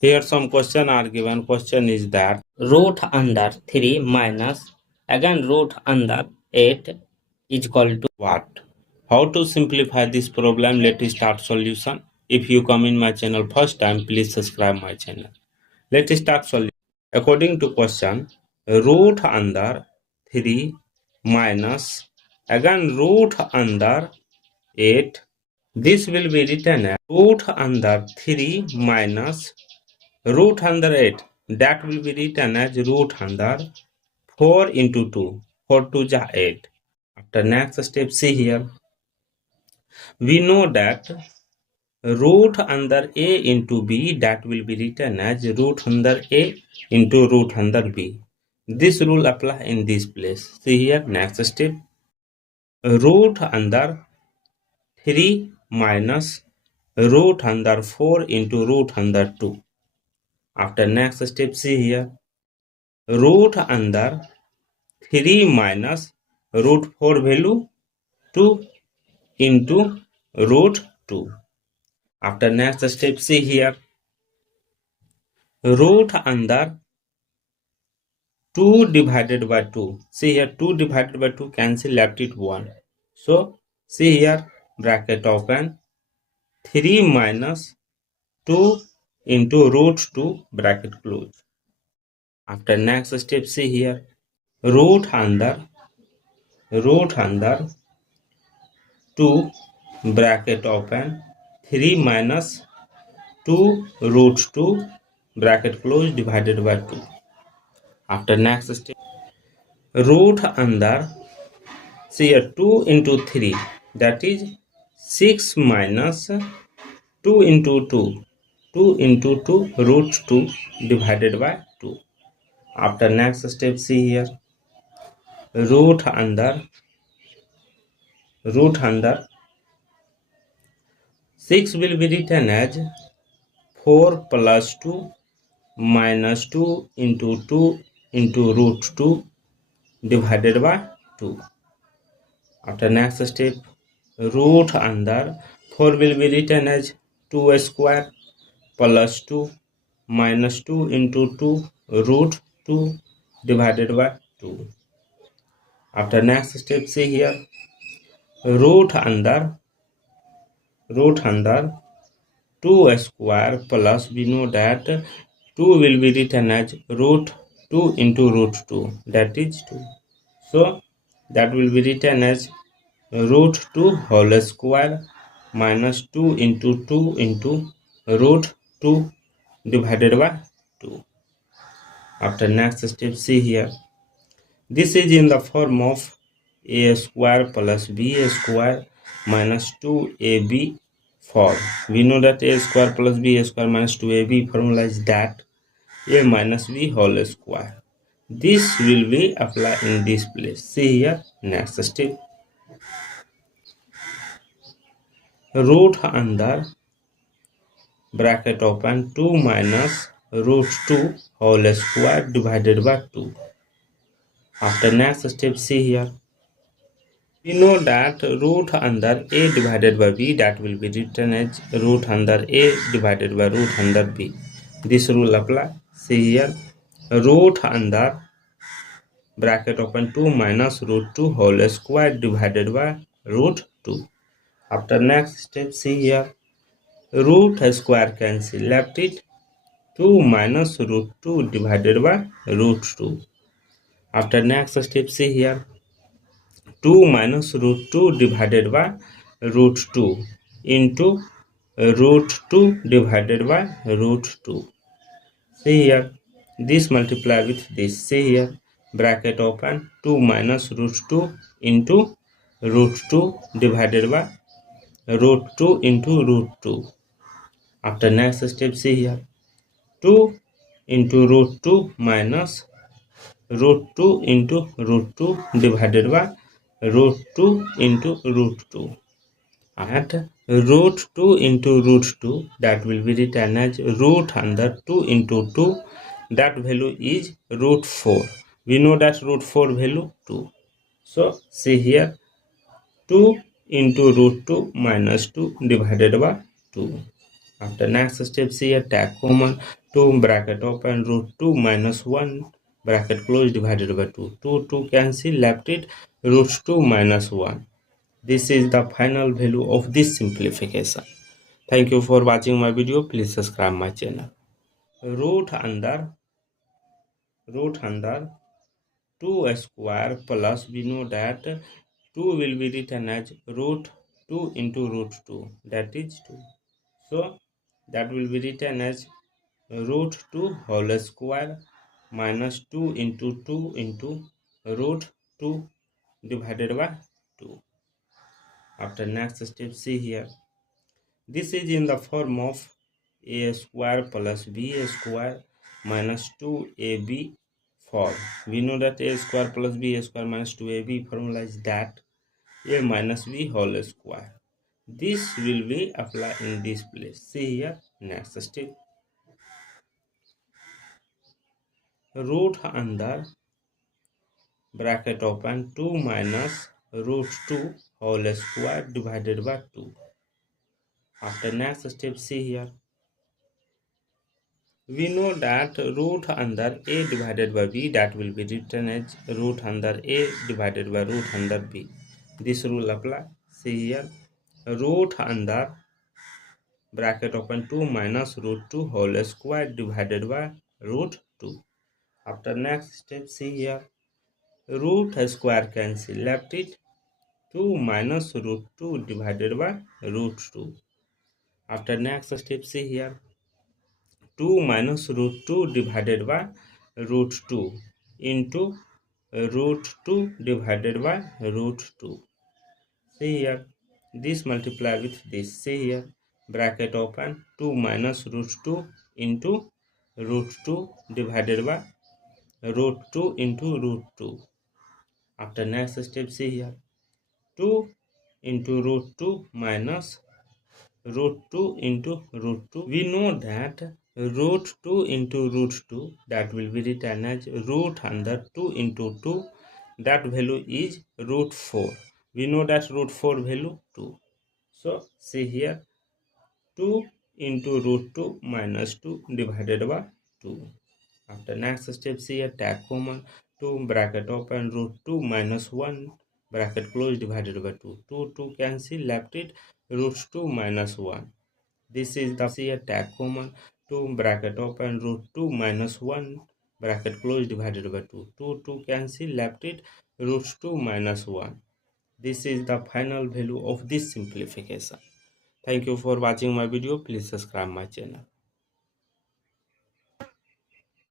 Here some question are given. Question is that root under 3 minus again root under 8 is equal to what? How to simplify this problem? Let us start solution. If you come in my channel first time, please subscribe my channel. Let us start solution. According to question, root under 3 minus again root under 8. This will be written as root under 3 minus root under 8. That will be written as root under 4 into 2. 4 2 is 8. After next step, see here. We know that root under a into b, that will be written as root under a into root under b. This rule apply in this place. See here, next step. Root under 3 minus root under 4 into root under 2. After next step, see here. Root under 3 minus root 4 value 2 into root 2. After next step, see here. Root under 2 divided by 2. See here, 2 divided by 2 cancel, left it 1. So, see here, bracket open. 3 minus 2 into root 2, bracket close. After next step, see here. Root under 2 bracket open, 3 minus 2 root 2 bracket close divided by 2. After next step, root under, see here, 2 into 3, that is 6 minus 2 into 2, 2 into 2 root 2 divided by 2. After next step, see here, root under 6 will be written as 4 plus 2 minus 2 into 2 into root 2 divided by 2. After next step, root under 4 will be written as 2 square plus 2 minus 2 into 2 root 2 divided by 2. After next step, see here, root under 2 square plus, we know that 2 will be written as root 2 into root 2, that is 2. So that will be written as root 2 whole square minus 2 into 2 into root 2 divided by 2. After next step, see here, this is in the form of a square plus b square minus 2ab form. We know that a square plus b square minus 2ab formula is that a minus b whole square. This will be applied in this place. See here, next step. Root under bracket open 2 minus root 2 whole square divided by 2. After next step, see here. We know that root under a divided by b, that will be written as root under a divided by root under b. This rule apply. See here, root under bracket open 2 minus root 2 whole square divided by root 2. After next step, see here, root square cancel, left it 2 minus root 2 divided by root 2. After next step, see here, 2 minus root 2 divided by root 2 into root 2 divided by root 2. See here, this multiply with this. See here, bracket open 2 minus root 2 into root 2 divided by root 2 into root 2. After next step, see here, 2 into root 2 minus root 2 into root 2 divided by root 2 into root 2. And root 2 into root 2, that will be written as root under 2 into 2, that value is root 4. We know that root 4 value 2. So see here, 2 into root 2 minus 2 divided by 2. After next step, here tag common 2 bracket open root 2 minus 1 bracket close divided by 2. 2 cancel, left it root 2 minus 1. This is the final value of this simplification. Thank you for watching my video. Please subscribe my channel. Root under 2 square plus, we know that 2 will be written as root 2 into root 2, that is 2. So that will be written as root 2 whole square minus 2 into root 2 divided by 2. After next step, see here. This is in the form of a square plus b square minus 2ab form. We know that a square plus b square minus 2ab formula is that a minus b whole square. This will be applied in this place. See here, next step. Root under bracket open 2 minus root 2 whole square divided by 2. After next step, see here. We know that root under a divided by b, that will be written as root under a divided by root under b. This rule apply. See here, root under bracket open 2 minus root 2 whole square divided by root 2. After next step, see here, root square cancel, left it 2 minus root 2 divided by root 2. After next step, see here, 2 minus root 2 divided by root 2 into root 2 divided by root 2. See here, this multiply with this. See here, bracket open 2 minus root 2 into root 2 divided by root 2 into root 2. After next step, see here, 2 into root 2 minus root 2 into root 2. We know that root 2 into root 2, that will be written as root under 2 into 2, that value is root 4. We know that root 4 value 2. So see here, 2 into root 2 minus 2 divided by 2. After next step, see a tag common 2 bracket open root 2 minus 1 bracket close divided by 2. 2 cancel, left it root 2 minus 1. This is the see a tag common 2 bracket open root 2 minus 1 bracket close divided by 2. 2 cancel, left it root 2 minus 1. This is the final value of this simplification. Thank you for watching my video. Please subscribe my channel.